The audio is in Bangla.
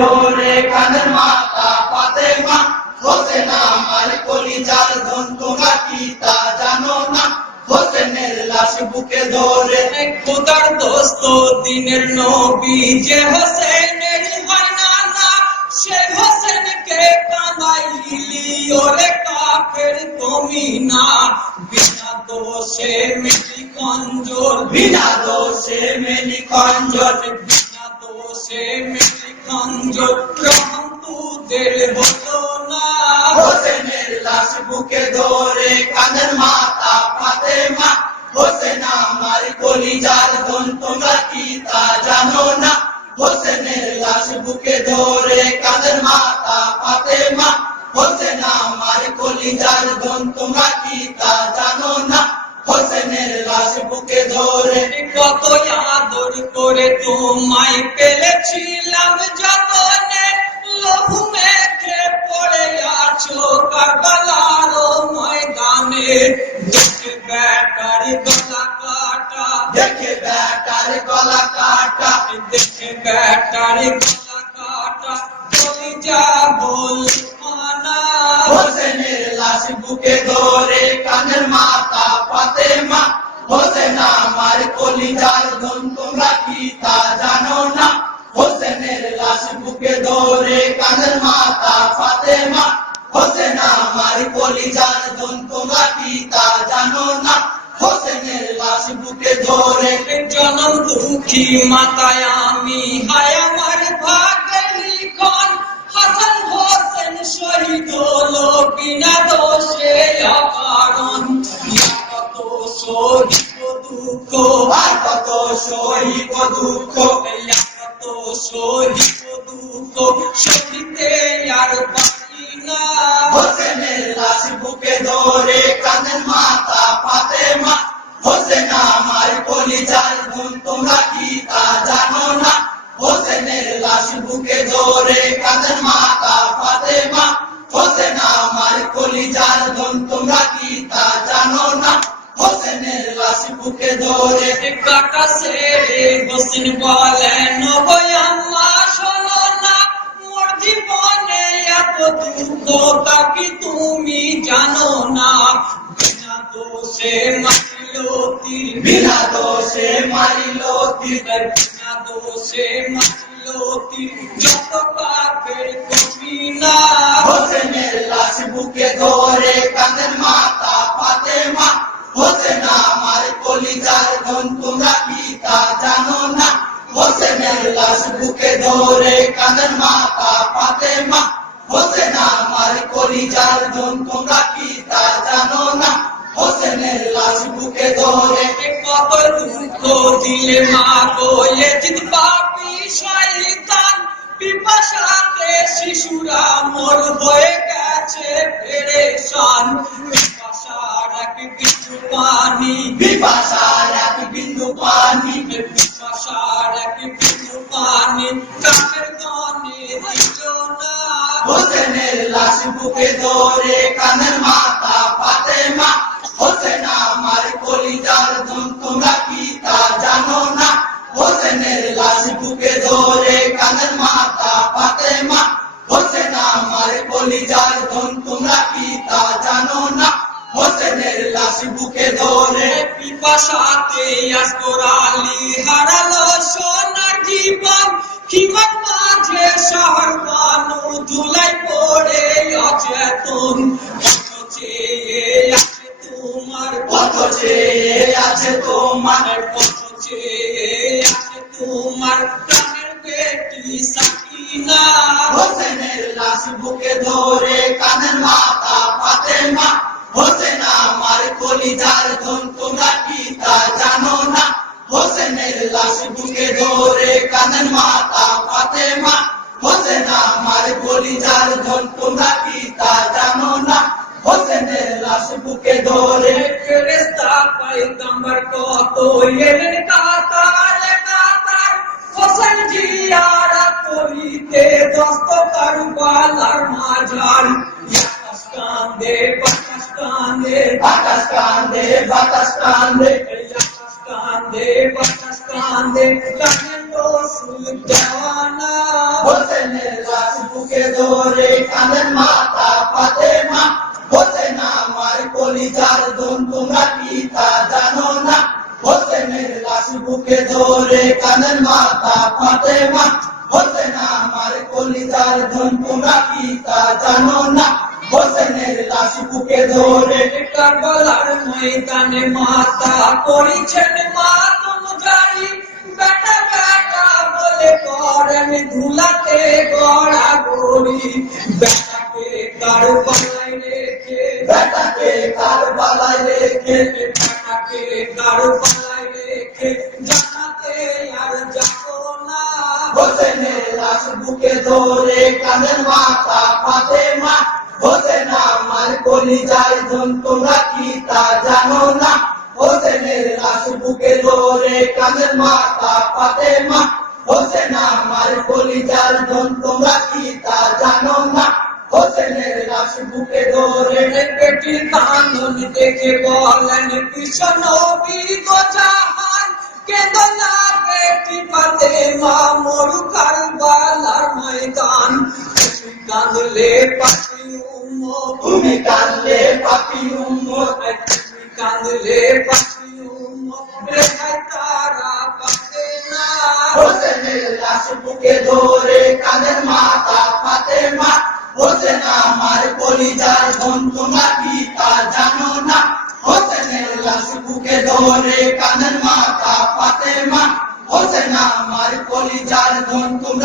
ধরে কাঁদেন মাতা ফাতেমা, হোসেন আমার কলিজার ধন, তোমরা কি তা জানো না? হোসেনের লাশ বুকে ধরে খোদার দোস্ত দিনের নবী যে হোসেনের হয় না না, সে হোসেনকে কাঁদাইলি ওরে কাফের তুমি না। বিনা দোষে মেলি খঞ্জর, বিনা দোষে মেলি খঞ্জর, বিনা দোষে মেলি খঞ্জর, রহম তোদের হলো না। হোসেনের লাশ বুকে ধরে কাঁদেন মাতা ফাতেমা, হোসেন আমার কলিজার ধন, তোমরা কি তা জানো না? হোসেনের লাশ বুকে ধরে কাঁদেন মাতা ফাতেমা, হোসেন আমার কলিজার ধন, তোমরা কি তা জানো না? হোসেনের লাশ বুকে ধরে কত আদর করে তোমায় পেলেছিলাম যতনে, লহু মেখে পড়ে আছো কারবালার ময়দানে। দেখে বেটার গলা কাটা, দেখে বেটার গলা কাটা, দেখে বেটার গলা কাটা, কলিজা বল মানা। হোসেনের লাশ বুকে ধরে কাঁদেন মাতা ফাতেমা, হোসেন আমার কলিজার ধন, তোমরা কি তা জানো না? হোসেনের লাশ বুকে ধরে কাঁদেন মাতা ফাতেমা, হোসেন আমার কলিজার ধন, তোমরা কি তা জানো না? হোসেনের লাশ বুকে ধরে জনম দুঃখী মাতায় আমি, হায় আমার ভাগের লিখন। হাসান হোসেন শহীদ হলো বিনা দোষে অকারণ। কত শহীদ দুঃখ, আর কত সহিব দুঃখ, কত শহীদ দুঃখ, সহিতে আর পারি না। হোসেনের লাশ বুকে ধরে কাঁদেন মাতা ফাতেমা, হোসেন আমার কলিজার ধন, তোমরা কি তা জানো না? হোসেনের লাশ বুকে ধরে কাঁদেন মাতা ফাতেমা, হোসেন আমার কলিজার ধন, তোমরা কি তা জানো না? হোসেনের লাশ বুকে ধরে কাটা সেরে হোসেন বলেন, ওই আম্মা শোনো না, মোর জীবনে এত দুঃখ তা কি তুমি জানো না। বিনা দোষে মারিল তীর, বিনা দোষে মারিল তীর, বিনা দোষে মারিল তীর, যত কাফের কবি না। হোসেনের লাশ বুকে ধরে কাঁদেন মাতা ফাতেমা, হোসেন আমার কলিজার ধন, তোমরা কি তা জানো না? হোসেনের লাশ বুকে ধরে কাঁদেন মাতা ফাতেমা, হোসেন আমার কলিজার ধন, তোমরা কি তা জানো না? হোসেনের লাশ বুকে ধরে কত দুঃখ দিলে মা গো এজিদ পাপী শয়তান, পিপাসাতে শিশুরা মোর হয়ে গেছে পেরেশান। পিপাসার এক বিন্দু পানি, বিপাশার এক বিন্দু পানি, পিপাসার এক বিন্দু পানি, কাফের গনে দিল না। হোসেনের লাশ বুকে ধরে কাঁদেন মাতা ফাতেমা, হোসেন আমার কলিজার ধন, তোমরা কি তা জানো না? হোসেনের লাশ বুকে ধরে কাঁদেন মাতা ফাতেমা, হোসেন আমার কলিজার ধন, তোমরা কি তা জানো না? হোসেনের লাশ বুকে ধরে পিপাসাতে আসগর আলী হারালো সোনার জীবন, কিমান মাঝে শহর বানু ধুলাই পড়ে অচেতন। কত চেয়ে আছে তোমার, কত চেয়ে আছে তোমার, কত চেয়ে আছে তোমার প্রাণের বেটি সাকিনা। হোসেনের লাশ বুকে ধরে কাঁদেন মাতা ফাতেমা, হোসেন আমার কলিজার ধন, তোমরা কি তা জানো না? হোসেনের লাশ বুকে ধরে কাঁদেন মাতা ফাতেমা, হোসেন আমার কলিজার ধন, তোমরা কি তা জানো না? হোসেনের লাশ বুকে ধরে ফেরেশতা পয়গম্বর কত এলেন কাতারে কাতার, হোসেন জিয়ারত করিতে দস্ত কারবালার মাজার। আকাশ কান্দে বাতাস কান্দে, বাতাস কান্দে, বাতাস কান্দে, আকাশ কান্দে বাতাস কান্দে, কান্দে রসুল দেওয়ানা। হোসেনের লাশ বুকে ধরে কাঁদেন মাতা ফাতেমা, হোসেন আমার কলিজার ধন তোমরা কি তা জানো না। হোসেনের লাশ বুকে ধরে কাঁদেন মাতা ফাতেমা, হোসেন আমার কলিজার ধন তোমরা কি তা জানো না। হোসেনের লাশ বুকে ধরে কারবালার ময়দানে মাতা করেছেন মাতম জারি, বেটা বেটা বলে করেন ধুলাতে গড়াগড়ি। বেটাকে কারবালায় রেখে, বেটাকে কারবালায় রেখে, বেটাকে কারবালায় রেখে জানাতে আর যাবো না। হোসেনের লাশ বুকে ধরে কাঁদেন মাতা ফাতেমা, হোসেন আমার কলিজার ধন তোমরা কি তা জানো না। হোসেনের লাশ বুকে ধরে কাঁদেন মাতা ফাতেমা, হোসেন আমার কলিজার ধন তোমরা কি তা জানো না। হোসেনের লাশ বুকে ধরে বেটির কান্দন দেখে বলেন বিশ্ব নবী গো জাহান, কেঁদো না বেটি ফাতেমা মরু কারবালার ময়দান। তুমি কাঁদলে পাপি উম্মত, তুমি কাঁদলে পাপী উম্মত, তুমি কাঁদলে পাপি উম্মত, রেহাই তারা পাবে না। হোসেনের লাশ বুকে ধরে কাঁদেন মাতা ফাতেমা, হোসেন আমার কলিজার ধন তোমরা কি তা জানো না। হোসেনের লাশ বুকে ধরে কাঁদেন মাতা ফাতেমা, হোসেন আমার কলিজার ধন তোমরা